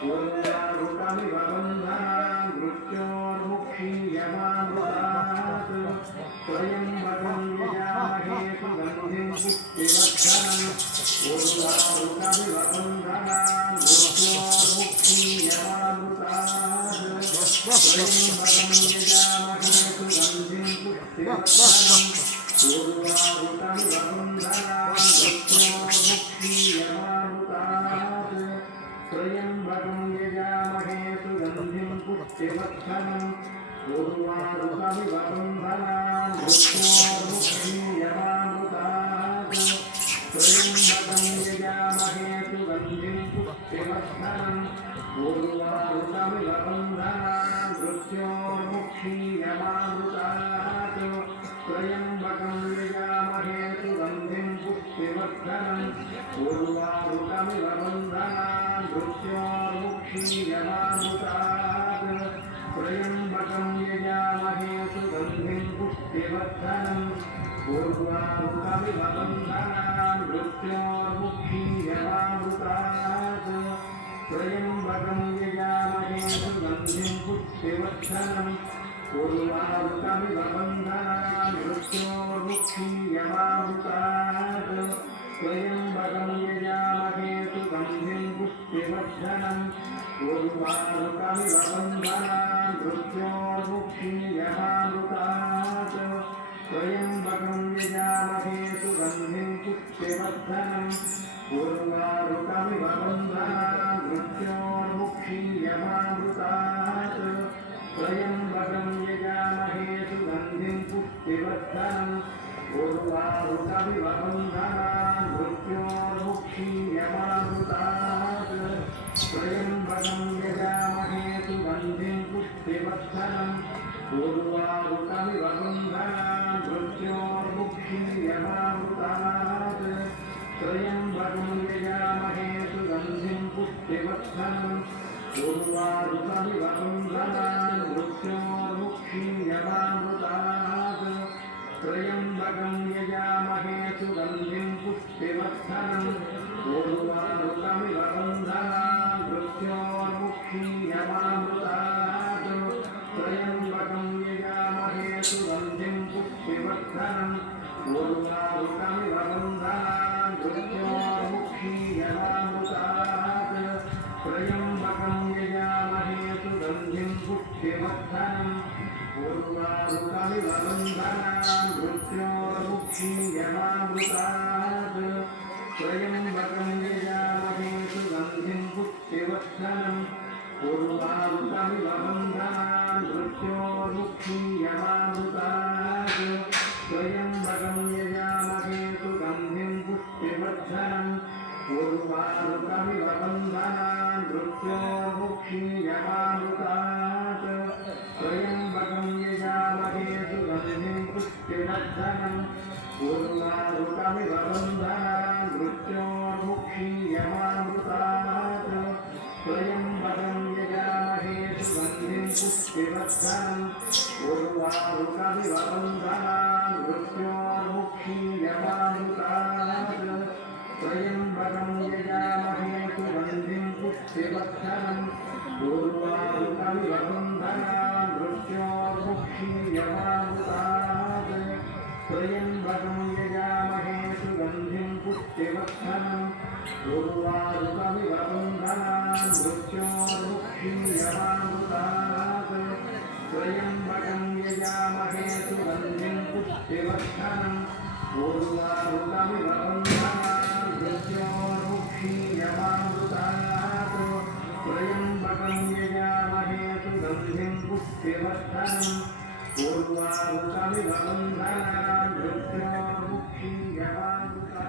पूर्वामृतमिव बन्धनान् मृत्योर्मुक्षीयमामृतात् त्र्यम्बकं यजामहे सुगन्धिं पुष्टिवर्धनम् पूर्वामृतमिव बन्धनान् मृत्योर्मुक्षीयमामृतात् त्र्यम्बकं यजामहे सुगन्धिं पुष्टिवर्धनम् पूर्वामृतमिव बन्धनान् मृत्योर्मुक्षीयमामृतात् त्र्यम्बकं यजामहे सुगन्धिं पुष्टिवर्धनम् पूर्वामृतमिव बन्धनान् मृत्योर्मुक्षीयमामृतात् त्र्यम्बकं यजामहे सुगन्धिं पुष्टिवर्धनम् पूर्वामृतमिव बन्धनान् मृत्योर्मुक्षीयमामृतात् त्र्यम्बकं यजामहे सुगन्धिं पुष्टिवर्धनम् पूर्वामृतमिव बन्धनान् मृत्योर्मुक्षीयमामृतात् त्र्यम्बकं यजामहे सुगन्धिं पुष्टिवर्धनम् पूर्वामृतमिव बन्धनान् मृत्योर्मुक्षीयमामृतात् त्र्यम्बकं यजामहे सुगन्धिं पुष्टिवर्धनम् पूर्वामृतमिव बन्धनान् मृत्योर्मुक्षीयमामृतात् त्र्यम्बकं यजामहे सुगन्धिं पुष्टिवर्धनम् पूर्वामृतमिव बन्धनान् मृत्योर्मुक्षीयमामृतात् त्र्यम्बकं यजामहे सुगन्धिं पुष्टिवर्धनम् पूर्वामृतमिव बन्धनान् मृत्योर्मुक्षीयमामृतात् त्र्यम्बकं यजामहे सुगन्धिं पुष्टिवर्धनम् पूर्वामृतमिव बन्धनान् मृत्योर्मुक्षीयमामृतात् त्र्यम्बकं यजामहे सुगन्धिं पुष्टिवर्धनम् पूर्वामृतमिव बन्धनान् मृत्योर्मुक्षीयमामृतात् त्र्यम्बकं यजामहे सुगन्धिं पुष्टिवर्धनम् पूर्वामृतमिव बन्धनान् मृत्योर्मुक्षीयमामृतात् त्र्यम्बकं यजामहे सुगन्धिं पुष्टिवर्धनम् पूर्वामृतमिव बन्धनान् मृत्योर्मुक्षीयमामृतात् त्र्यम्बकं यजामहे सुगन्धिं पुष्टिवर्धनम् पूर्वामृतमिव बन्धनान् मृत्योर्मुक्षीयमामृतात् त्र्यम्बकं यजामहे सुगन्धिं पुष्टिवर्धनम् पूर्वामृतमिव बन्धनान् मृत्योर्मुक्षीयमामृतात् त्र्यम्बकं यजामहे सुगन्धिं पुष्टिवर्धनम् पूर्वामृतमिव बन्धनान् मृत्योर्मुक्षीयमामृतात् त्र्यम्बकं यजामहे सुगन्धिं पुष्टिवर्धनम् पूर्वामृतमिव बन्धनान् मृत्योर्मुक्षीयमामृतात् त्र्यम्बकं यजामहे सुगन्धिं पुष्टिवर्धनम् पूर्वामृतमिव बन्धनान् मृत्योर्मुक्षीयमामृतात् त्र्यम्बकं यजामहे सुगन्धिं पुष्टिवर्धनम् पूर्वामृतमिव बन्धनान् मृत्योर्मुक्षीयमामृतात् त्र्यम्बकं यजामहे सुगन्धिं पुष्टिवर्धनम् पूर्वामृतमिव बन्धनान् मृत्योर्मुक्षीयमामृतात् त्र्यम्बकं यजामहे सुगन्धिं पुष्टिवर्धनम् पूर्वामृतमिव बन्धनान् मृत्योर्मुक्षीयमामृतात् त्र्यम्बकं यजामहे सुगन्धिं पुष्टिवर्धनम् पूर्वामृतमिव बन्धनान् मृत्योर्मुक्षीयमामृतात् त्र्यम्बकं यजामहे सुगन्धिं पुष्टिवर्धनं पूर्वारुकमिव बन्धनान् मृत्योर्मुक्तिं यवामृता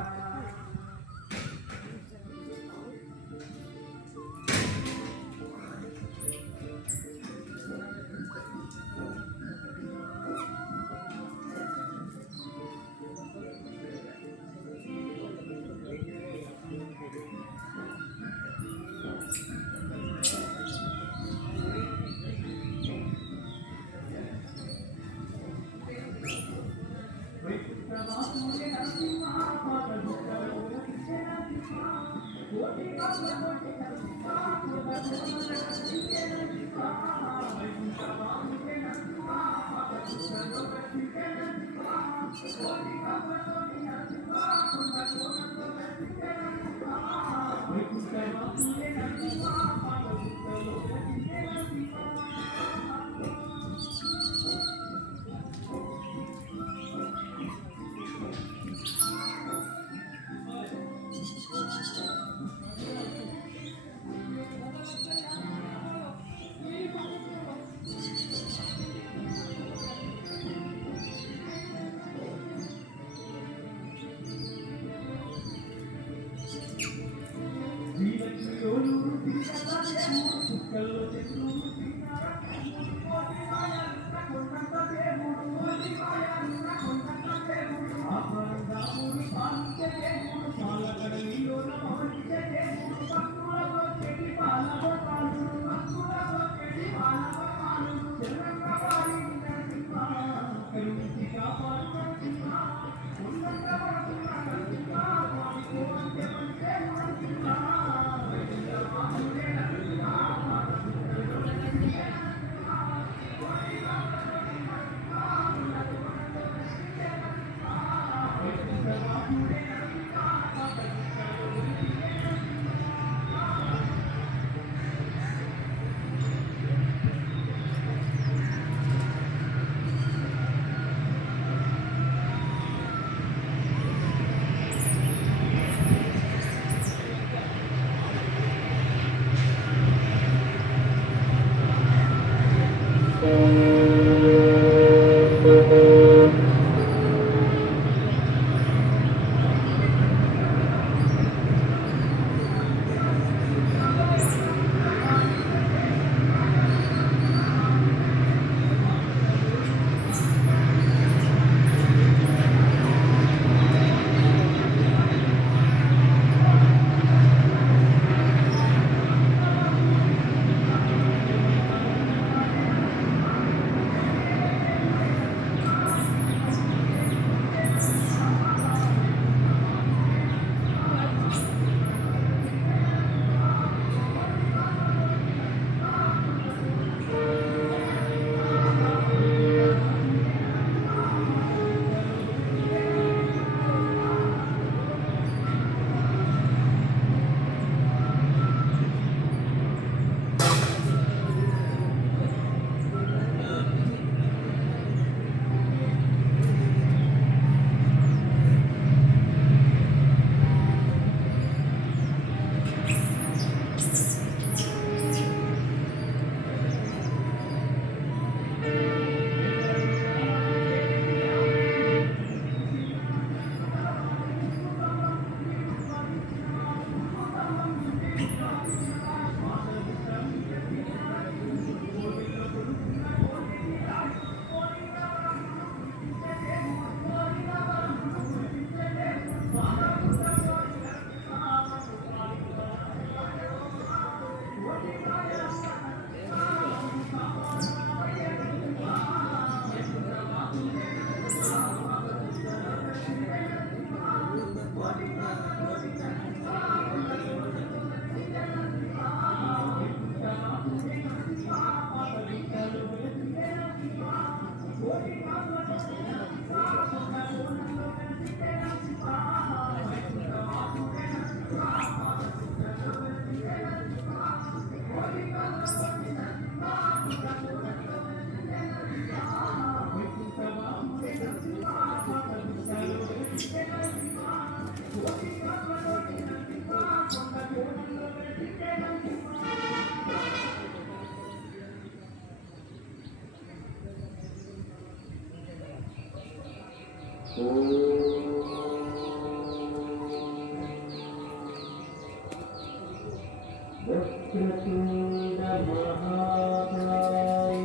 వక్రతుండ మహాకాయ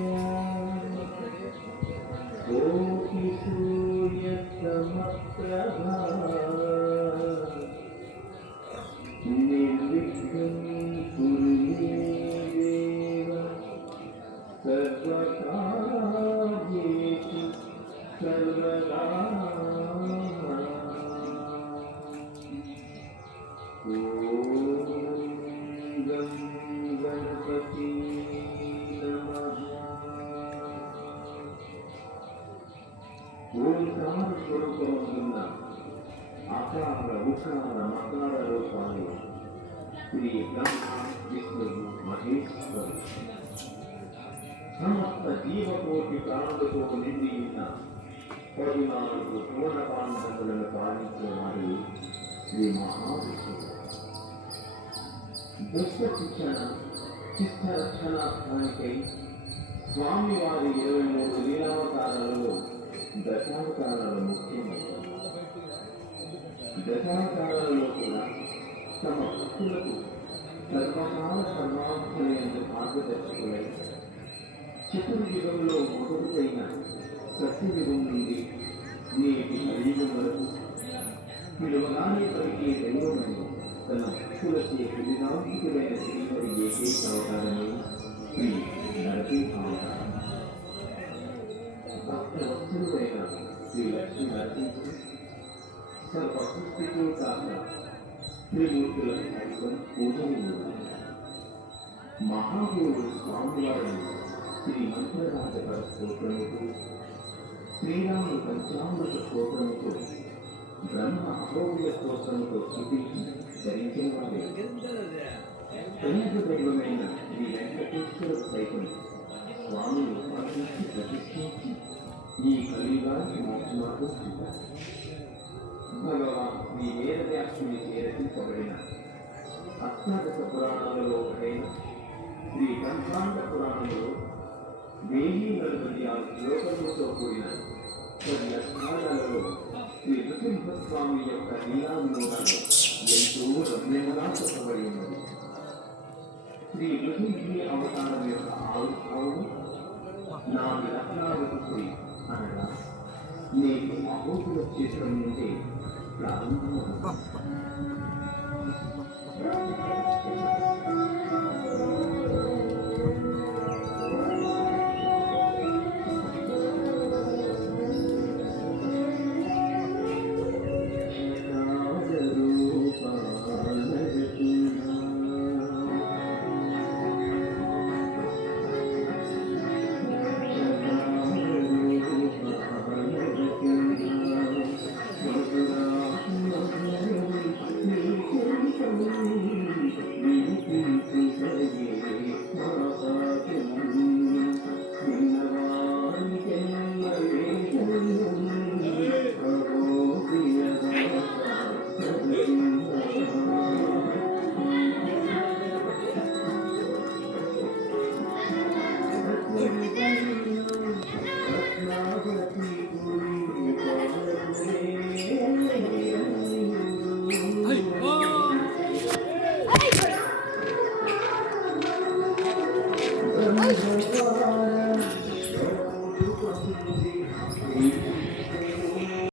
కోటి సూర్య సమప్రభా నిర్విఘ్నం కురు మే దేవ సర్వకార్యేషు సర్వదా గణపతి నమః. ఓంకార స్వరూపమున్న ఆకార ఉకార మకార రూపాలు శ్రీ బ్రహ్మ విష్ణువు మహేశ్వరు సమస్త జీవకోటి ప్రాణులతో నిండి ఉన్న 14 పూర్ణపాండములను పాలించేవాడు శ్రీ మహావిష్ణువు. దుష్ట శిక్షణ శిష్ట రక్షణార్థానికై స్వామివారి 23 లీలావతారాలలో దశావతారాలు ముఖ్యమైనవి. దశావతారాలలో కూడా తమ భక్తులకు సర్వకాల సర్వార్థులైన మార్గదర్శకులై చతుర్యుగంలో మొదలైన సత్యయుగం నుండి నేటి కలియుగం వరకు పిలువగానే పలికే దైవమని తన భక్తులచే విధాంతికులైన శ్రీహరి ఏకైక అవతారమే శ్రీ నరసింహావతారం. భక్త వత్సలుడైన శ్రీ లక్ష్మీ నరసింహుడు సర్వసృష్టితో కాక త్రిమూర్తులను హరికొని పూజనీయుడు. మహాదేవుడు స్వామివారిని శ్రీ మంత్రరాజకర స్తోత్రముతో శ్రీరాముడు పంచామృత స్తోత్రముతో బ్రహ్మ అహోబిల స్తోత్రముతో స్థుతించి ధరించిన వారే ప్రముఖ దైవమైన శ్రీ వెంకటేశ్వర సైతం స్వామిని ఉపాసించి ప్రతిష్ఠించి ఈ కలియుగానికి మోక్షమార్గం చూపారు. భగవాన్ శ్రీ వేదవ్యాసుని రచింపబడిన అష్టాదశ పురాణాలలో ఒకటైన శ్రీ బ్రహ్మాండ పురాణంలో 1046 శ్లోకములతో కూడిన కొన్ని అధ్యాయాలలో శ్రీ నృసింహస్వామి యొక్క లీలా వినోదాలు ఎంతో రమ్యంగా చెప్పబడి ఉన్నది. శ్రీ నృసింహి అవతారం యొక్క ఆవిర్భావం నాటి రత్నావతి అనగా నేటి అహోబిల క్షేత్రం నుండి ప్రారంభమవుతుంది.